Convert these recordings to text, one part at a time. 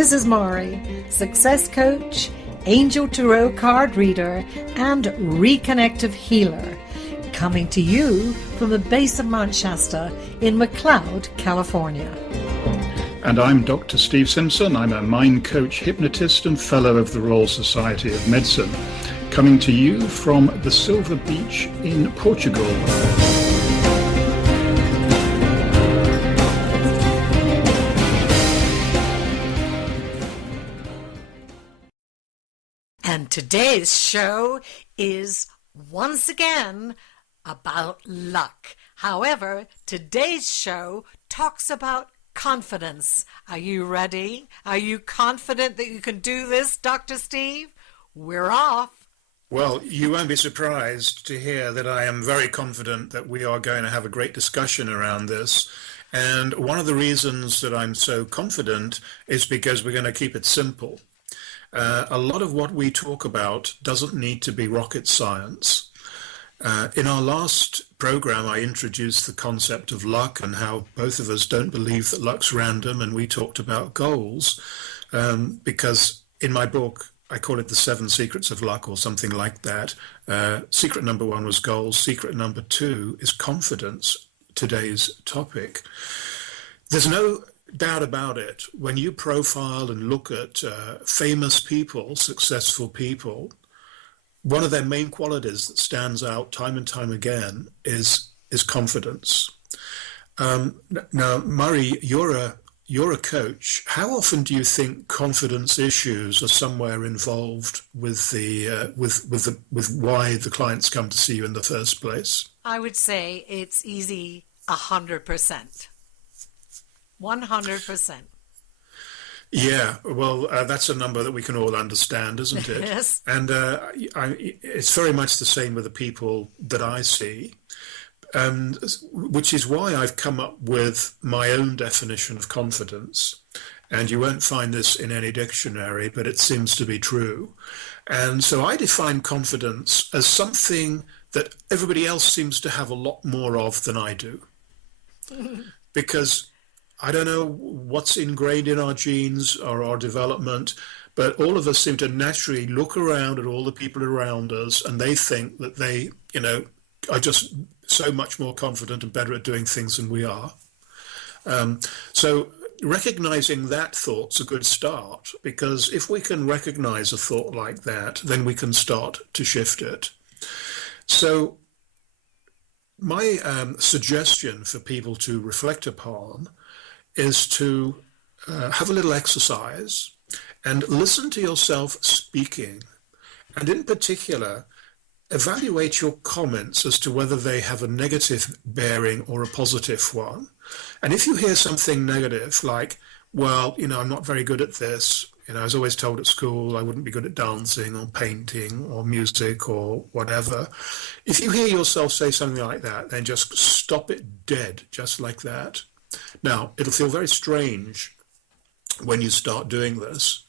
This is Mahri, success coach, angel tarot card reader, and reconnective healer, coming to you from the base of Mount Shasta in McCloud, California. And I'm Dr. Steve Simpson. I'm a mind coach, hypnotist, and fellow of the Royal Society of Medicine, coming to you from the Silver Beach in Portugal. And today's show is once again about luck. However, today's show talks about confidence. Are you ready? Are you confident that you can do this, Dr. Steve? We're off. Well, you won't be surprised to hear that I am very confident that we are going to have a great discussion around this. And one of the reasons that I'm so confident is because we're going to keep it simple. A lot of what we talk about doesn't need to be rocket science. In our last program, I introduced the concept of luck and how both of us don't believe that luck's random, and we talked about goals because in my book, I call it the 7 secrets of luck or something like that. Secret number 1 was goals. Secret number 2 is confidence, today's topic. There's no doubt about it. When you profile and look at famous people, successful people, one of their main qualities that stands out time and time again is confidence. Now, Mahri, you're a coach. How often do you think confidence issues are somewhere involved with with why the clients come to see you in the first place? I would say it's easy 100%. 100%. Yeah, well, that's a number that we can all understand, isn't it? Yes. And it's very much the same with the people that I see, which is why I've come up with my own definition of confidence. And you won't find this in any dictionary, but it seems to be true. And so I define confidence as something that everybody else seems to have a lot more of than I do. Because I don't know what's ingrained in our genes or our development, but all of us seem to naturally look around at all the people around us, and they think that they, are just so much more confident and better at doing things than we are. So recognizing that thought's a good start, because if we can recognize a thought like that, then we can start to shift it. So my suggestion for people to reflect upon is to have a little exercise and listen to yourself speaking, and in particular evaluate your comments as to whether they have a negative bearing or a positive one. And if you hear something negative like, well, I'm not very good at this, I was always told at school I wouldn't be good at dancing or painting or music or whatever. If you hear yourself say something like that, then just stop it dead, just like that. Now, it'll feel very strange when you start doing this,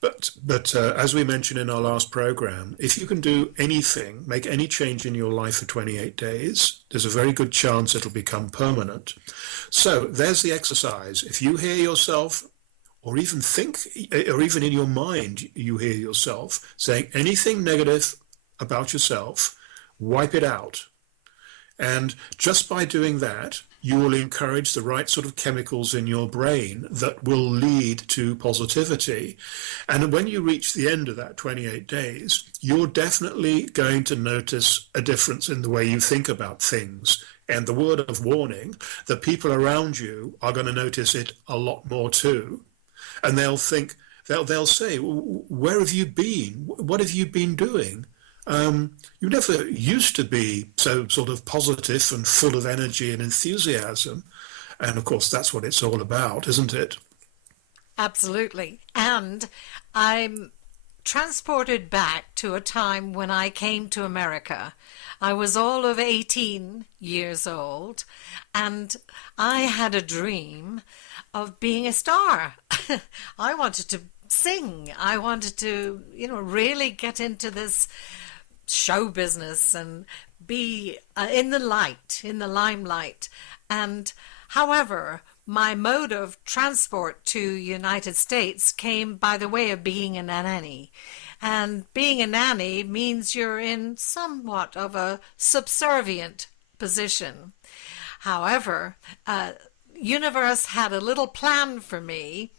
but as we mentioned in our last program, if you can do anything, make any change in your life for 28 days, there's a very good chance it'll become permanent. So there's the exercise. If you hear yourself, or even think, or even in your mind, you hear yourself saying anything negative about yourself, wipe it out. And just by doing that, you will encourage the right sort of chemicals in your brain that will lead to positivity. And when you reach the end of that 28 days, you're definitely going to notice a difference in the way you think about things. And the word of warning, the people around you are going to notice it a lot more too. And they'll think, they'll say, where have you been? What have you been doing? You never used to be so sort of positive and full of energy and enthusiasm. And of course, that's what it's all about, isn't it? Absolutely. And I'm transported back to a time when I came to America. I was all of 18 years old, and I had a dream of being a star. I wanted to sing. I wanted to, really get into this show business and be in the limelight. And however, my mode of transport to United States came by the way of being a nanny. And being a nanny means you're in somewhat of a subservient position. However, universe had a little plan for me.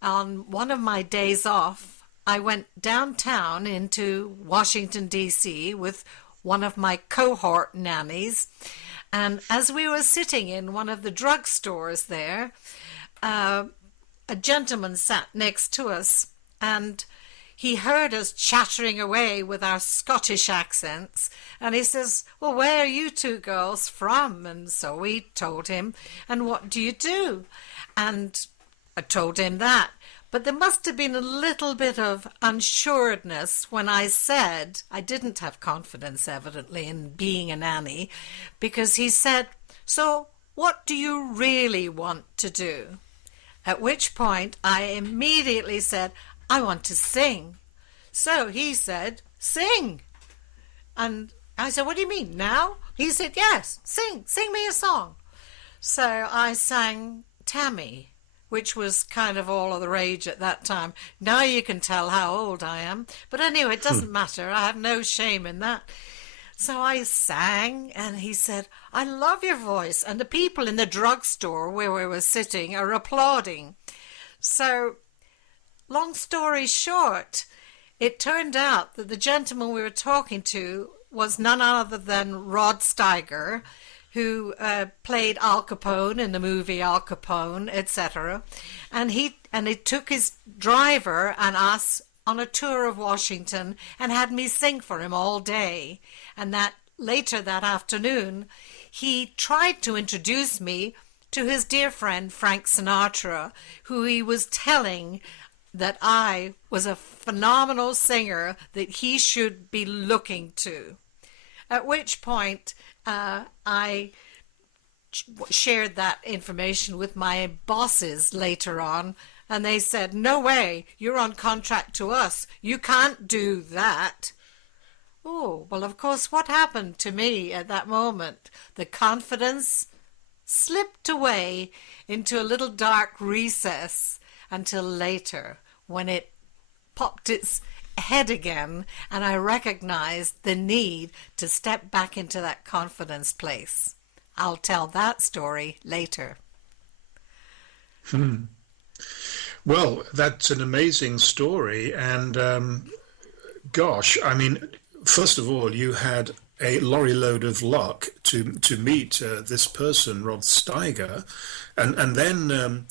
On one of my days off, I went downtown into Washington, D.C. with one of my cohort nannies. And as we were sitting in one of the drugstores there, a gentleman sat next to us, and he heard us chattering away with our Scottish accents, and he says, "Well, where are you two girls from?" And so we told him, "And what do you do?" And I told him that. But there must have been a little bit of unsureness when I said, I didn't have confidence evidently in being a nanny, because he said, "So what do you really want to do?" At which point I immediately said, "I want to sing." So he said, "Sing." And I said, "What do you mean, now?" He said, "Yes, sing me a song." So I sang Tammy, which was kind of all of the rage at that time. Now you can tell how old I am. But anyway, it doesn't matter. I have no shame in that. So I sang, and he said, "I love your voice." And the people in the drugstore where we were sitting are applauding. So, long story short, it turned out that the gentleman we were talking to was none other than Rod Steiger, who played Al Capone in the movie Al Capone, etc. And he took his driver and us on a tour of Washington and had me sing for him all day. And that later that afternoon, he tried to introduce me to his dear friend Frank Sinatra, who he was telling that I was a phenomenal singer that he should be looking to. At which point, I shared that information with my bosses later on, and they said, "No way, you're on contract to us. You can't do that." Oh, well, of course, what happened to me at that moment? The confidence slipped away into a little dark recess until later, when it popped its head again, and I recognized the need to step back into that confidence place. I'll tell that story later. Well, that's an amazing story. And gosh, I mean, first of all, you had a lorry load of luck to meet this person, Rod Steiger, and then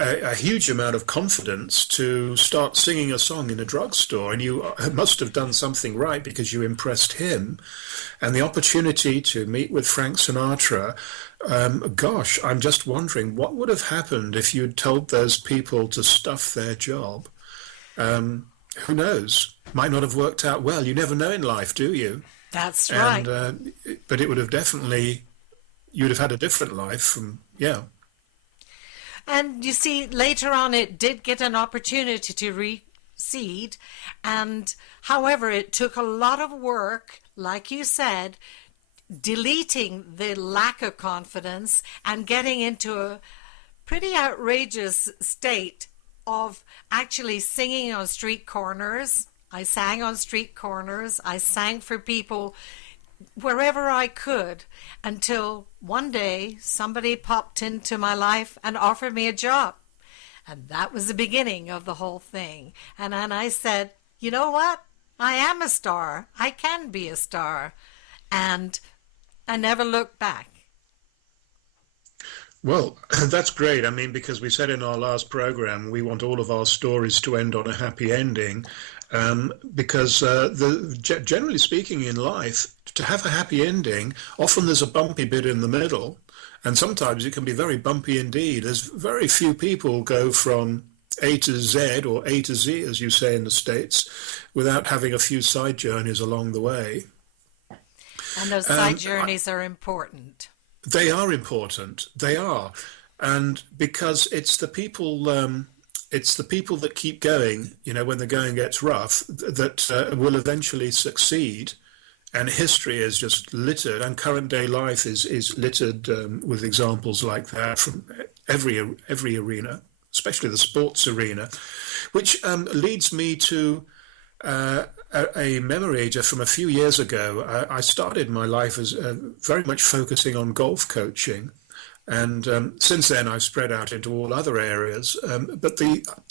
a huge amount of confidence to start singing a song in a drugstore. And you must have done something right, because you impressed him. And the opportunity to meet with Frank Sinatra, gosh, I'm just wondering what would have happened if you'd told those people to stuff their job. Who knows? Might not have worked out well. You never know in life, do you? That's right. But it would have definitely, you'd have had a different life from, yeah. And you see, later on, it did get an opportunity to reseed. And however, it took a lot of work, like you said, deleting the lack of confidence and getting into a pretty outrageous state of actually singing on street corners. I sang on street corners. I sang for people wherever I could, until one day somebody popped into my life and offered me a job. And that was the beginning of the whole thing. And then I said, "You know what? I am a star. I can be a star." And I never looked back. Well, that's great. I mean, because we said in our last program, we want all of our stories to end on a happy ending. Because generally speaking in life, to have a happy ending, often there's a bumpy bit in the middle, and sometimes it can be very bumpy indeed. There's very few people go from A to Z, or A to Z, as you say in the States, without having a few side journeys along the way. And those side journeys are important. They are important. They are. And because it's the people that keep going, when the going gets rough, that will eventually succeed. And history is just littered, and current day life is littered with examples like that from every arena, especially the sports arena, which leads me to a memory just from a few years ago. I started my life as very much focusing on golf coaching. And since then, I've spread out into all other areas. But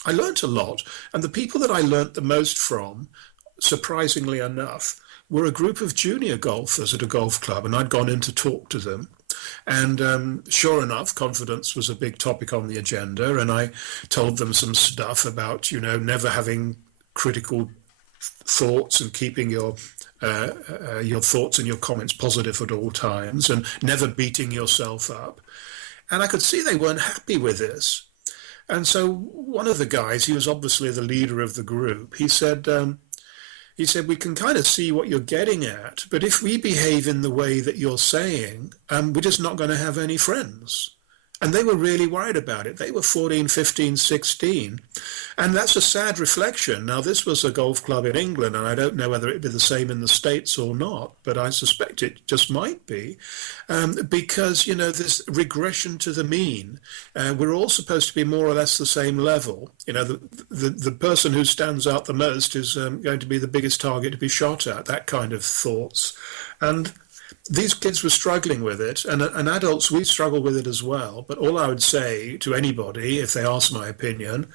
I learnt a lot. And the people that I learnt the most from, surprisingly enough, were a group of junior golfers at a golf club. And I'd gone in to talk to them. And sure enough, confidence was a big topic on the agenda. And I told them some stuff about, never having critical thoughts and keeping your thoughts and your comments positive at all times and never beating yourself up. And I could see they weren't happy with this. And so one of the guys, he was obviously the leader of the group, he said, we can kind of see what you're getting at, but if we behave in the way that you're saying, we're just not going to have any friends. And they were really worried about it. They were 14, 15, 16. And that's a sad reflection. Now, this was a golf club in England, and I don't know whether it'd be the same in the States or not, but I suspect it just might be. Because, this regression to the mean, we're all supposed to be more or less the same level. The person who stands out the most is going to be the biggest target to be shot at, that kind of thoughts. And these kids were struggling with it, and adults, we struggle with it as well. But all I would say to anybody, if they ask my opinion,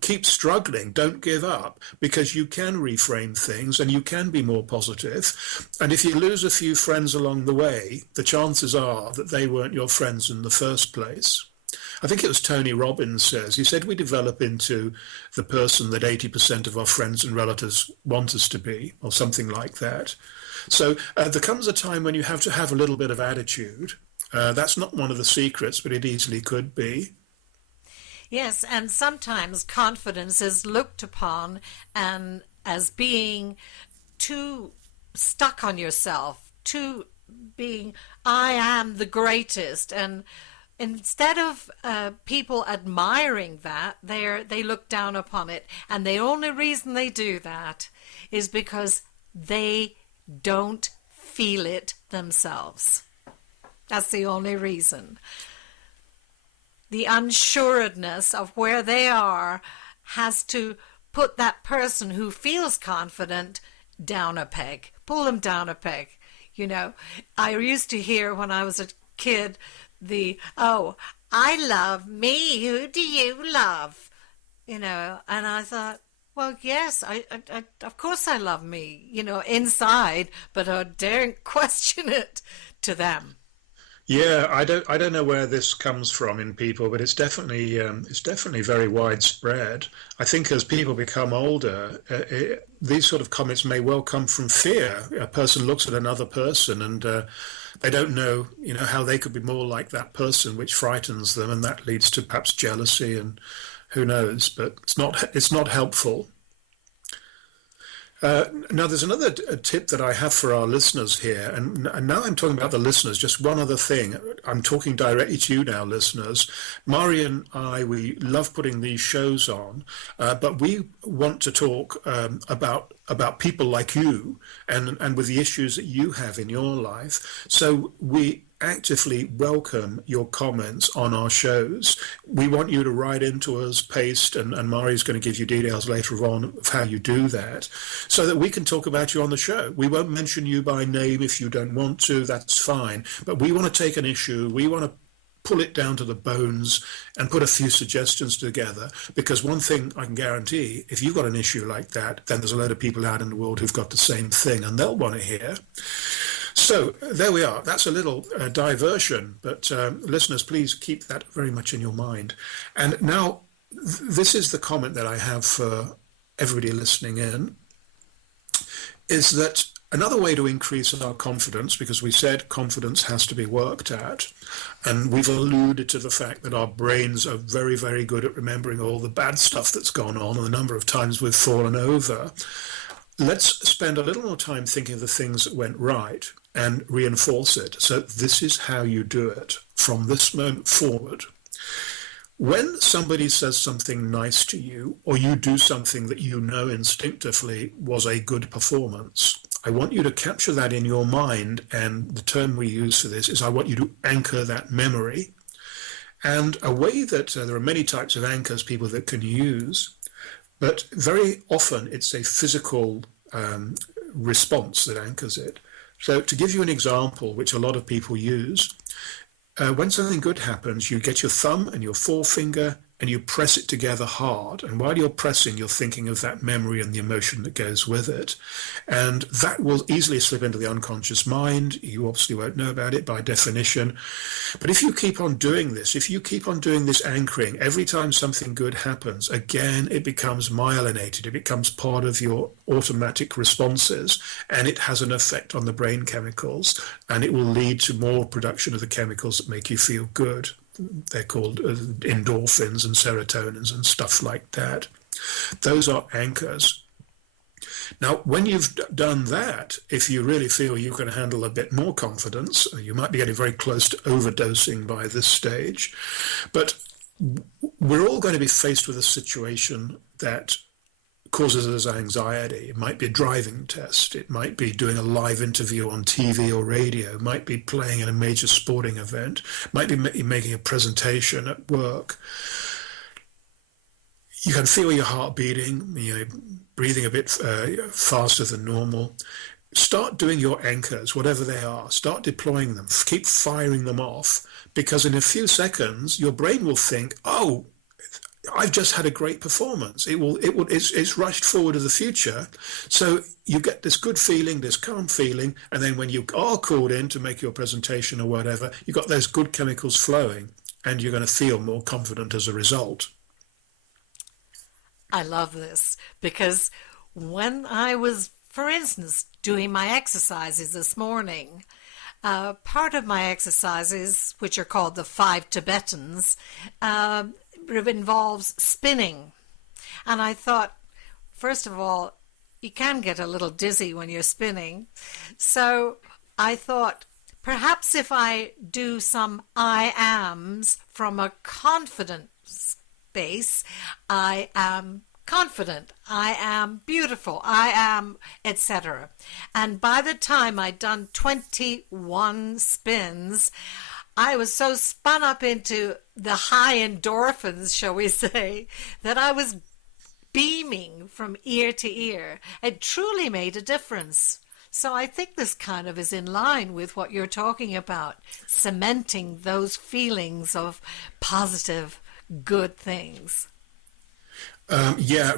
keep struggling, don't give up, because you can reframe things and you can be more positive. And if you lose a few friends along the way, the chances are that they weren't your friends in the first place. I think it was Tony Robbins says, he said we develop into the person that 80% of our friends and relatives want us to be, or something like that. So there comes a time when you have to have a little bit of attitude. That's not one of the secrets, but it easily could be. Yes, and sometimes confidence is looked upon and as being too stuck on yourself, too being, I am the greatest. And instead of people admiring that, they look down upon it. And the only reason they do that is because they don't feel it themselves. That's the only reason. The unsureness of where they are has to put that person who feels confident down a peg, pull them down a peg. I used to hear when I was a kid I love me, who do you love? And I thought, well, yes, I of course I love me, inside, but I daren't question it to them. Yeah, I don't know where this comes from in people, but it's definitely very widespread. I think as people become older, these sort of comments may well come from fear. A person looks at another person and they don't know, how they could be more like that person, which frightens them, and that leads to perhaps jealousy and who knows, but it's not helpful. Now, there's another tip that I have for our listeners here, and now I'm talking about the listeners, just one other thing. I'm talking directly to you now, listeners. Mahri and I, we love putting these shows on, but we want to talk about people like you and with the issues that you have in your life. So we actively welcome your comments on our shows. We want you to write into us, paste, and Mari's going to give you details later on of how you do that, so that we can talk about you on the show. We won't mention you by name if you don't want to, that's fine. But we want to take an issue, we want to pull it down to the bones and put a few suggestions together, because one thing I can guarantee, if you've got an issue like that, then there's a load of people out in the world who've got the same thing and they'll want to hear. So there we are. That's a little diversion, but listeners, please keep that very much in your mind. And now, this is the comment that I have for everybody listening in, is that another way to increase our confidence, because we said confidence has to be worked at, and we've alluded to the fact that our brains are very, very good at remembering all the bad stuff that's gone on and the number of times we've fallen over. Let's spend a little more time thinking of the things that went right and reinforce it. So this is how you do it from this moment forward. When somebody says something nice to you, or you do something that you know instinctively was a good performance, I want you to capture that in your mind, and the term we use for this is I want you to anchor that memory. And a way that there are many types of anchors people that can use, but very often it's a physical response that anchors it. So to give you an example, which a lot of people use, when something good happens, you get your thumb and your forefinger and you press it together hard. And while you're pressing, you're thinking of that memory and the emotion that goes with it. And that will easily slip into the unconscious mind. You obviously won't know about it by definition. But if you keep on doing this, if you keep on doing this anchoring, every time something good happens, again, it becomes myelinated. It becomes part of your automatic responses, and it has an effect on the brain chemicals, and it will lead to more production of the chemicals that make you feel good. They're called endorphins and serotonins and stuff like that. Those are anchors. Now, when you've done that, if you really feel you can handle a bit more confidence, you might be getting very close to overdosing by this stage, but we're all going to be faced with a situation that causes us anxiety. It might be a driving test. It might be doing a live interview on TV or radio. It might be playing in a major sporting event. It might be making a presentation at work. You can feel your heart beating, breathing a bit faster than normal. Start doing your anchors, whatever they are. Start deploying them. Keep firing them off, because in a few seconds, your brain will think, oh, I've just had a great performance. It's rushed forward to the future. So you get this good feeling, this calm feeling, and then when you are called in to make your presentation or whatever, you've got those good chemicals flowing, and you're going to feel more confident as a result. I love this, because when I was, for instance, doing my exercises this morning, part of my exercises, which are called the 5 Tibetans, involves spinning. And I thought, first of all, you can get a little dizzy when you're spinning. So I thought, perhaps if I do some I ams from a confident space, I am confident, I am beautiful, I am, etc. And by the time I'd done 21 spins, I was so spun up into the high endorphins, shall we say, that I was beaming from ear to ear. It truly made a difference. So I think this kind of is in line with what you're talking about, cementing those feelings of positive, good things.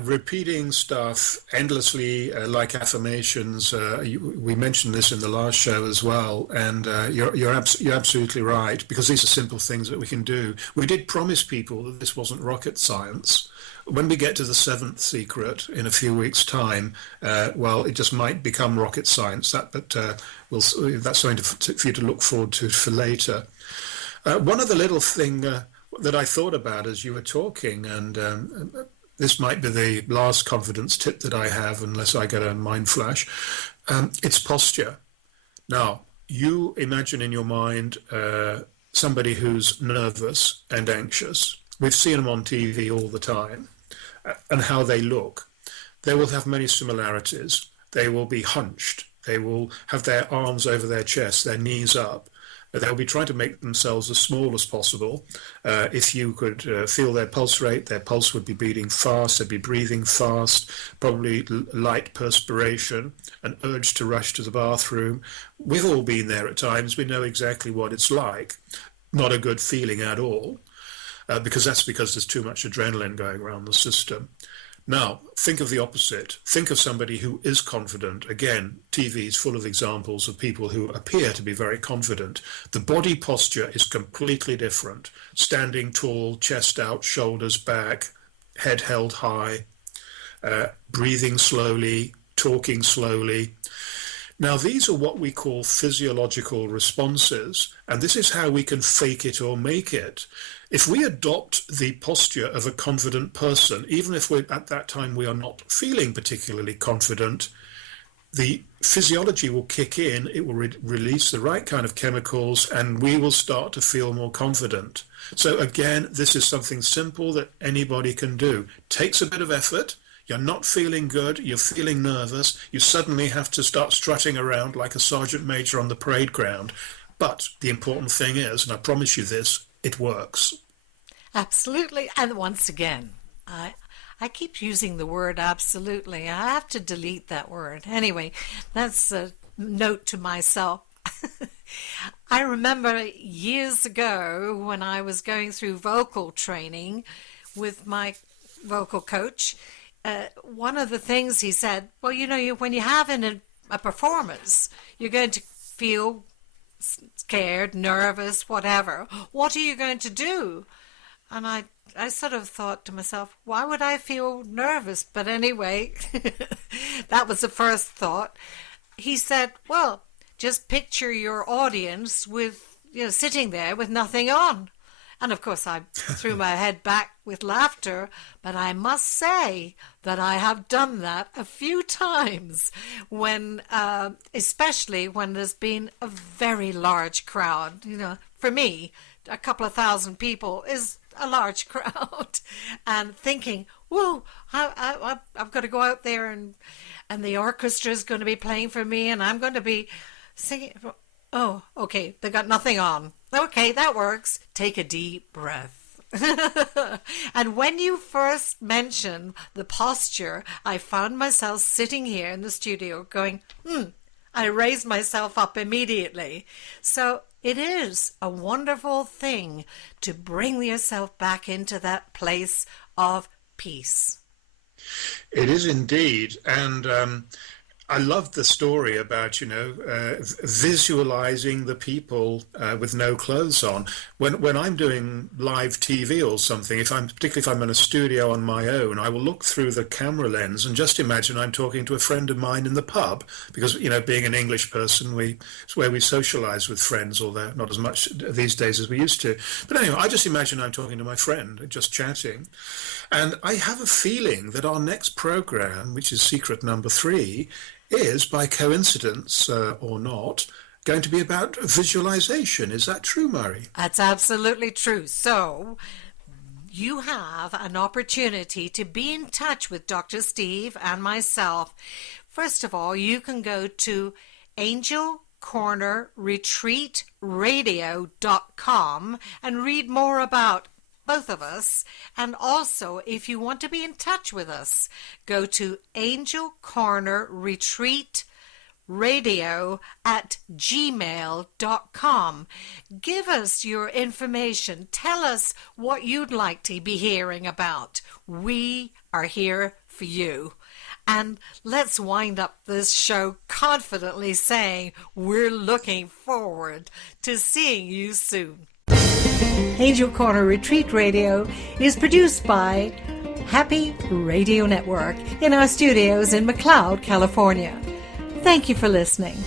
Repeating stuff endlessly, like affirmations. We mentioned this in the last show as well, and you're absolutely right, because these are simple things that we can do. We did promise people that this wasn't rocket science. When we get to the 7th secret in a few weeks' time, it just might become rocket science. That's something for you to look forward to for later. One other little thing that I thought about as you were talking, and this might be the last confidence tip that I have, unless I get a mind flash. It's posture. Now, you imagine in your mind somebody who's nervous and anxious. We've seen them on TV all the time, and how they look. They will have many similarities. They will be hunched. They will have their arms over their chest, their knees up. They'll be trying to make themselves as small as possible. If you could feel their pulse rate, their pulse would be beating fast, they'd be breathing fast, probably light perspiration, an urge to rush to the bathroom. We've all been there at times. We know exactly what it's like. Not a good feeling at all, because there's too much adrenaline going around the system. Now, think of the opposite. Think of somebody who is confident. Again, TV is full of examples of people who appear to be very confident. The body posture is completely different. Standing tall, chest out, shoulders back, head held high, breathing slowly, talking slowly. Now, these are what we call physiological responses, and this is how we can fake it or make it. If we adopt the posture of a confident person, even if at that time we are not feeling particularly confident, the physiology will kick in, it will release the right kind of chemicals, and we will start to feel more confident. So again, this is something simple that anybody can do. Takes a bit of effort. you're not feeling good, you're feeling nervous, you suddenly have to start strutting around like a sergeant major on the parade ground. But the important thing is, and I promise you this, it works. Absolutely. And once again, I keep using the word absolutely. I have to delete that word. Anyway, that's a note to myself. I remember years ago when I was going through vocal training with my vocal coach, one of the things he said, well, when you have a performance, you're going to feel scared, nervous, whatever. What are you going to do? And I sort of thought to myself, why would I feel nervous? But anyway, that was the first thought. He said, well, just picture your audience with, sitting there with nothing on. And of course, I threw my head back with laughter, but I must say that I have done that a few times when, especially when there's been a very large crowd. For me, a couple of thousand people is a large crowd, and thinking, whoa, I've got to go out there and the orchestra is going to be playing for me and I'm going to be singing. Oh, okay, they got nothing on. Okay, that works. Take a deep breath. And when you first mentioned the posture, I found myself sitting here in the studio going, I raised myself up immediately. So it is a wonderful thing to bring yourself back into that place of peace. It is indeed. And I love the story about, visualizing the people with no clothes on. When I'm doing live TV or something, particularly if I'm in a studio on my own, I will look through the camera lens and just imagine I'm talking to a friend of mine in the pub, because, being an English person, it's where we socialize with friends, although not as much these days as we used to. But anyway, I just imagine I'm talking to my friend, just chatting. And I have a feeling that our next program, which is secret number 3, is, by coincidence or not, going to be about visualization. Is that true, Mahri? That's absolutely true. So you have an opportunity to be in touch with Dr. Steve and myself. First of all, you can go to angelcornerretreatradio.com and read more about both of us. And also, if you want to be in touch with us, go to angelcornerretreatradio@gmail.com. Give us your information. Tell us what you'd like to be hearing about. We are here for you. And let's wind up this show confidently saying we're looking forward to seeing you soon. Angel Corner Retreat Radio is produced by Happy Radio Network in our studios in McCloud, California. Thank you for listening.